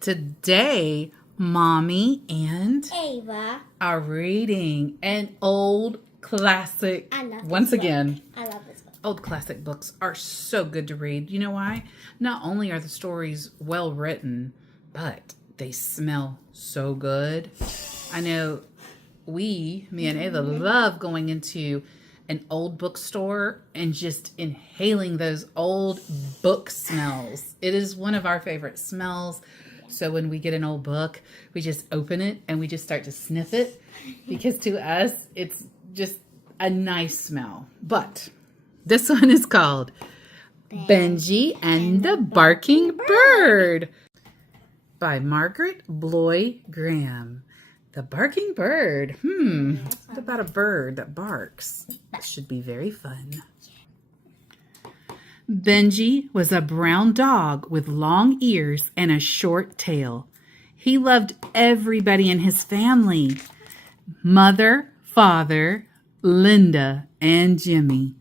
Today, Mommy and Ava are reading an old classic. I love this Once book. again, I love this book. old classic books are so good to read. You know why? Not only are the stories well written, but they smell so good. I know me and Ava love going into an old bookstore and just inhaling those old book smells. It is one of our favorite smells. So when we get an old book, we just open it and we just start to sniff it because to us, it's just a nice smell. But this one is called Benjy and the Barking Bird by Margaret Bloy Graham. The barking bird. What about a bird that barks? That should be very fun. Benjy was a brown dog with long ears and a short tail. He loved everybody in his family. Mother, father, Linda, and Jimmy.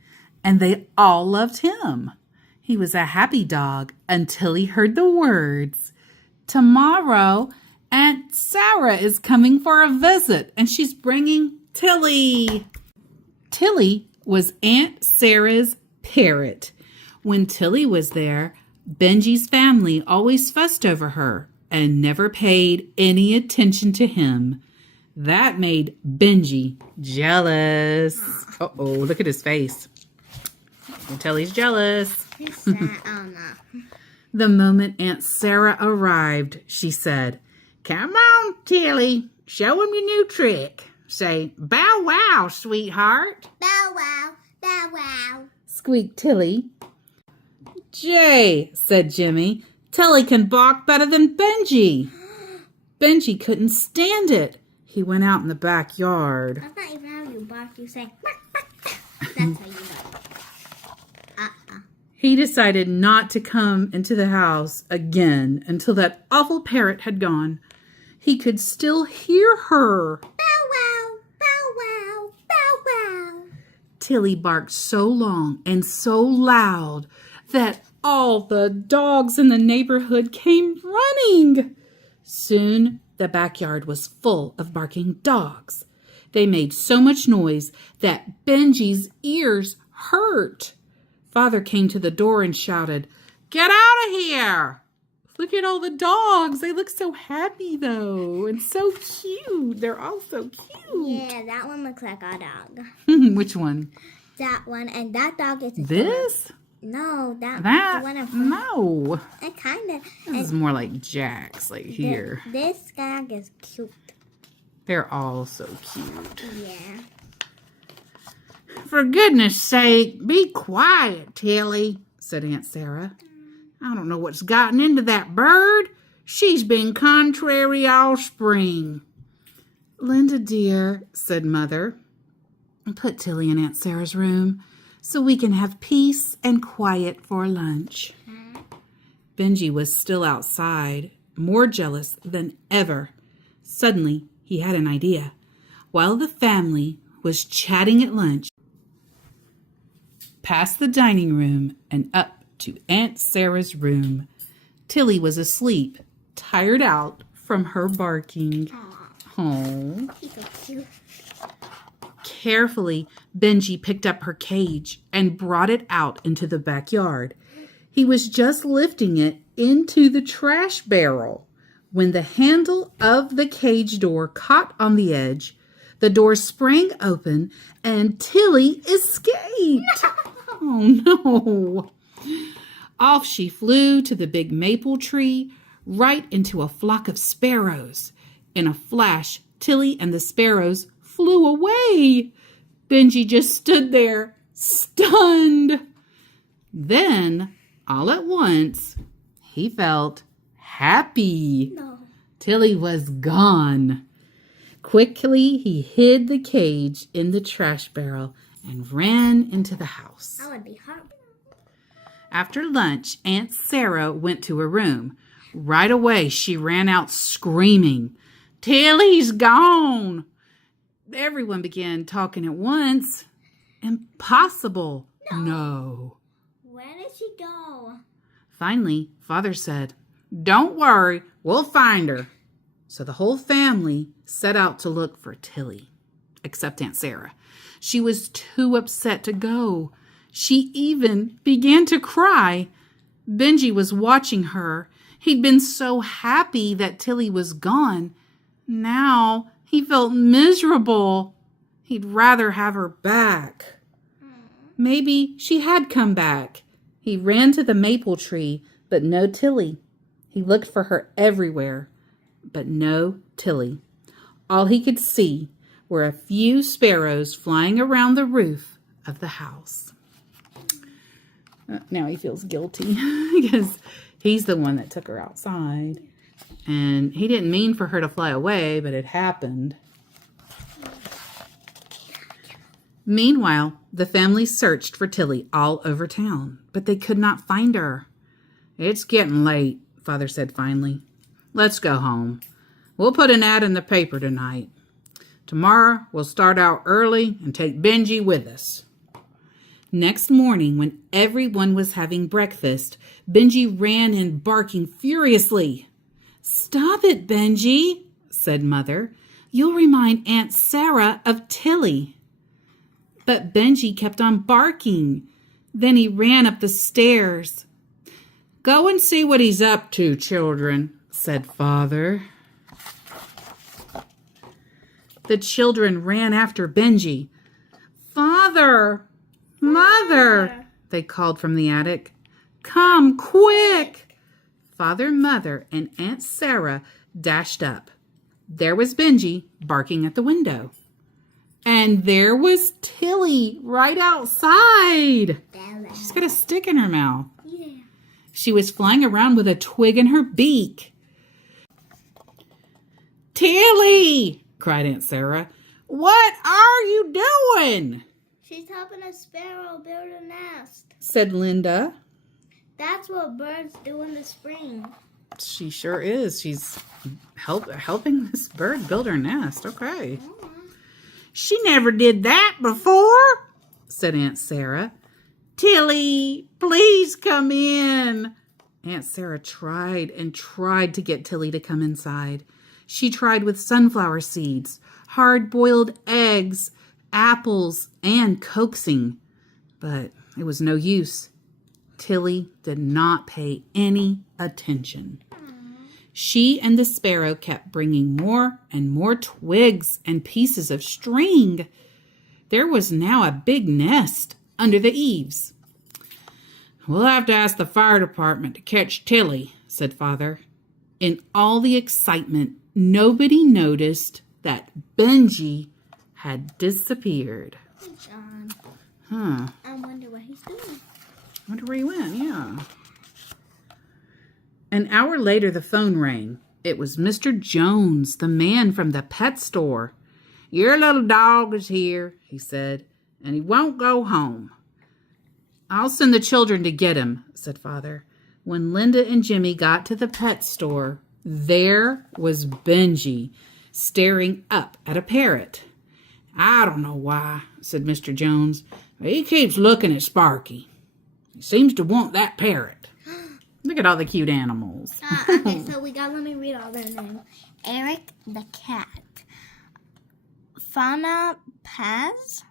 And they all loved him. He was a happy dog until he heard the words, "Tomorrow, Aunt Sarah is coming for a visit, and she's bringing Tilly." Tilly was Aunt Sarah's parrot. When Tilly was there, Benjy's family always fussed over her and never paid any attention to him. That made Benjy jealous. Uh-oh, look at his face. Tilly's jealous. Oh, no. The moment Aunt Sarah arrived, she said, "Come on, Tilly, show him your new trick. Say, 'Bow wow, sweetheart.'" Bow wow, bow wow. Squeaked Tilly. "Jay," said Jimmy, "Tilly can bark better than Benjy." Benjy couldn't stand it. He went out in the backyard. That's not even how you bark. You say, bark, bark. That's how you bark. He decided not to come into the house again until that awful parrot had gone. He could still hear her. Bow wow, bow wow, bow wow. Tilly barked so long and so loud that all the dogs in the neighborhood came running. Soon the backyard was full of barking dogs. They made so much noise that Benjy's ears hurt. Father came to the door and shouted, "Get out of here!" Look at all the dogs. They look so happy, though, and so cute. They're all so cute. Yeah, that one looks like our dog. Which one? That one, and that dog is This? No, that That? the one in front. No. It kind of. This is more like Jack's, like here. This dog is cute. They're all so cute. Yeah. "For goodness sake, be quiet, Tilly," said Aunt Sarah. "I don't know what's gotten into that bird. She's been contrary all spring." "Linda, dear," said Mother, "put Tilly in Aunt Sarah's room so we can have peace and quiet for lunch." Benjy was still outside, more jealous than ever. Suddenly, he had an idea. While the family was chatting at lunch, past the dining room and up to Aunt Sarah's room. Tilly was asleep, tired out from her barking. Oh. He's so cute. Carefully, Benjy picked up her cage and brought it out into the backyard. He was just lifting it into the trash barrel when the handle of the cage door caught on the edge. The door sprang open and Tilly escaped. Oh, no. Off she flew to the big maple tree, right into a flock of sparrows. In a flash, Tilly and the sparrows flew away. Benjy just stood there, stunned. Then, all at once, he felt happy. No. Tilly was gone. Quickly, he hid the cage in the trash barrel and ran into the house. I would be heartbroken. After lunch, Aunt Sarah went to her room. Right away, she ran out screaming, "Tilly's gone!" Everyone began talking at once. Impossible. No. Where did she go? Finally, Father said, Don't worry, we'll find her. So the whole family set out to look for Tilly, except Aunt Sarah. She was too upset to go. She even began to cry. Benjy was watching her. He'd been so happy that Tilly was gone. Now he felt miserable. He'd rather have her back. Maybe she had come back. He ran to the maple tree, but no Tilly. He looked for her everywhere, but no Tilly. All he could see were a few sparrows flying around the roof of the house. Now he feels guilty because he's the one that took her outside. And he didn't mean for her to fly away, but it happened. Meanwhile, the family searched for Tilly all over town, but they could not find her. It's getting late, Father said finally. Let's go home. We'll put an ad in the paper tonight. Tomorrow, we'll start out early and take Benjy with us. Next morning, when everyone was having breakfast, Benjy ran in barking furiously. Stop it, Benjy, said Mother. You'll remind Aunt Sarah of Tilly. But Benjy kept on barking. Then he ran up the stairs. Go and see what he's up to, children, said Father. The children ran after Benjy. Father! Mother! They called from the attic. Come, quick! Father, Mother, and Aunt Sarah dashed up. There was Benjy barking at the window. And there was Tilly right outside. She's got a stick in her mouth. Yeah. She was flying around with a twig in her beak. Tilly! Cried Aunt Sarah. What are you doing? She's helping a sparrow build a nest. Said Linda. That's what birds do in the spring. She sure is. She's helping this bird build her nest. Okay. She never did that before, said Aunt Sarah. Tilly, please come in. Aunt Sarah tried and tried to get Tilly to come inside. She tried with sunflower seeds, hard-boiled eggs, apples, and coaxing. But it was no use. Tilly did not pay any attention. She and the sparrow kept bringing more and more twigs and pieces of string. There was now a big nest under the eaves. We'll have to ask the fire department to catch Tilly, said Father. In all the excitement, nobody noticed that Benjy had disappeared. Hey, John. Huh. I wonder what he's doing. I wonder where he went, yeah. An hour later, the phone rang. It was Mr. Jones, the man from the pet store. Your little dog is here, he said, and he won't go home. I'll send the children to get him, said Father. When Linda and Jimmy got to the pet store, there was Benjy, staring up at a parrot. I don't know why, said Mr. Jones. He keeps looking at Sparky. He seems to want that parrot. Look at all the cute animals. Okay, so let me read all their names. Eric the cat. Fauna Paz.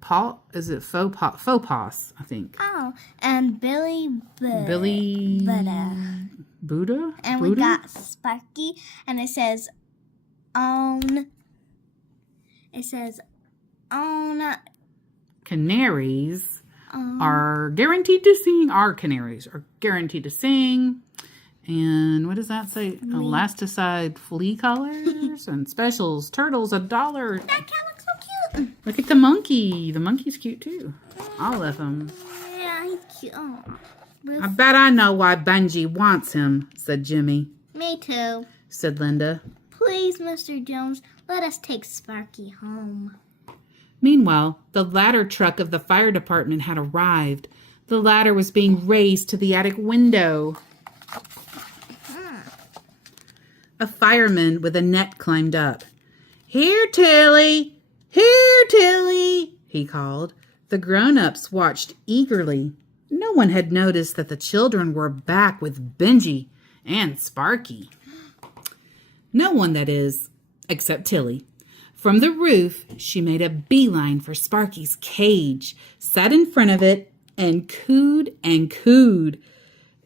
Paul, is it faux pas, I think. Oh, and Billy Buddha. Buddha? And Buddha? we got Sparky, and it says own. Canaries are guaranteed to sing. Our canaries are guaranteed to sing. And what does that say? Elasticide flea collars and specials. Turtles, $1. That cat looks so cute. Look at the monkey. The monkey's cute too. All of them. Yeah, he's cute. Oh. I bet I know why Benjy wants him, said Jimmy. Me too. Said Linda. Please, Mr. Jones, let us take Sparky home. Meanwhile, the ladder truck of the fire department had arrived. The ladder was being raised to the attic window. A fireman with a net climbed up. Here, Tilly! Here, Tilly! He called. The grown-ups watched eagerly. No one had noticed that the children were back with Benjy and Sparky. No one, that is, except Tilly. From the roof, she made a beeline for Sparky's cage, sat in front of it, and cooed and cooed.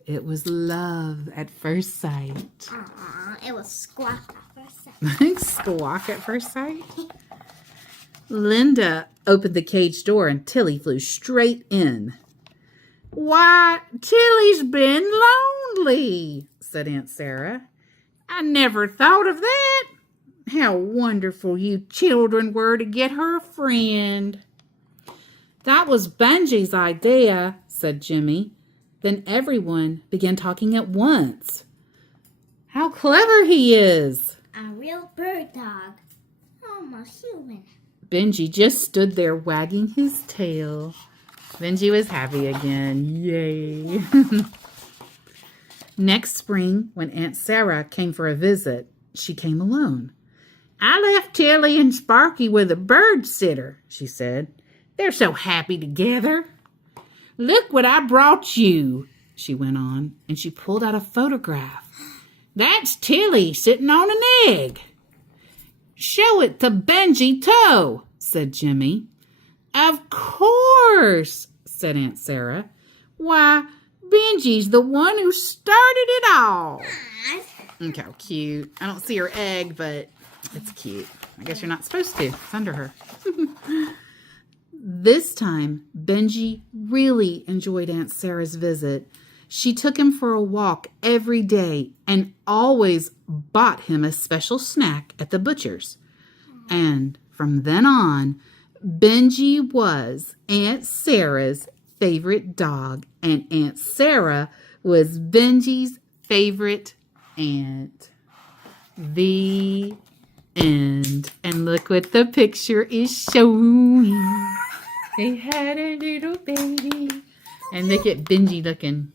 It was love at first sight. It was squawk at first sight. Squawk at first sight? Linda opened the cage door and Tilly flew straight in. "Why, Tilly's been lonely," said Aunt Sarah. "I never thought of that. How wonderful you children were to get her a friend." "That was Benjy's idea," said Jimmy. Then everyone began talking at once. "How clever he is!" A real bird dog. Almost human. Benjy just stood there wagging his tail. Benjy was happy again. Yay! Next spring, when Aunt Sarah came for a visit, she came alone. "I left Tilly and Sparky with a bird sitter," she said. "They're so happy together. Look what I brought you," she went on, and she pulled out a photograph. "That's Tilly sitting on an egg." "Show it to Benjy too," said Jimmy. "Of course," said Aunt Sarah. "Why, Benjy's the one who started it all." Look how cute. I don't see her egg, but it's cute. I guess you're not supposed to. It's under her. This time, Benjy really enjoyed Aunt Sarah's visit. She took him for a walk every day and always bought him a special snack at the butcher's. And from then on, Benjy was Aunt Sarah's favorite dog, and Aunt Sarah was Benjy's favorite aunt. The end. And look what the picture is showing. They had a little baby. And look at Benjy looking.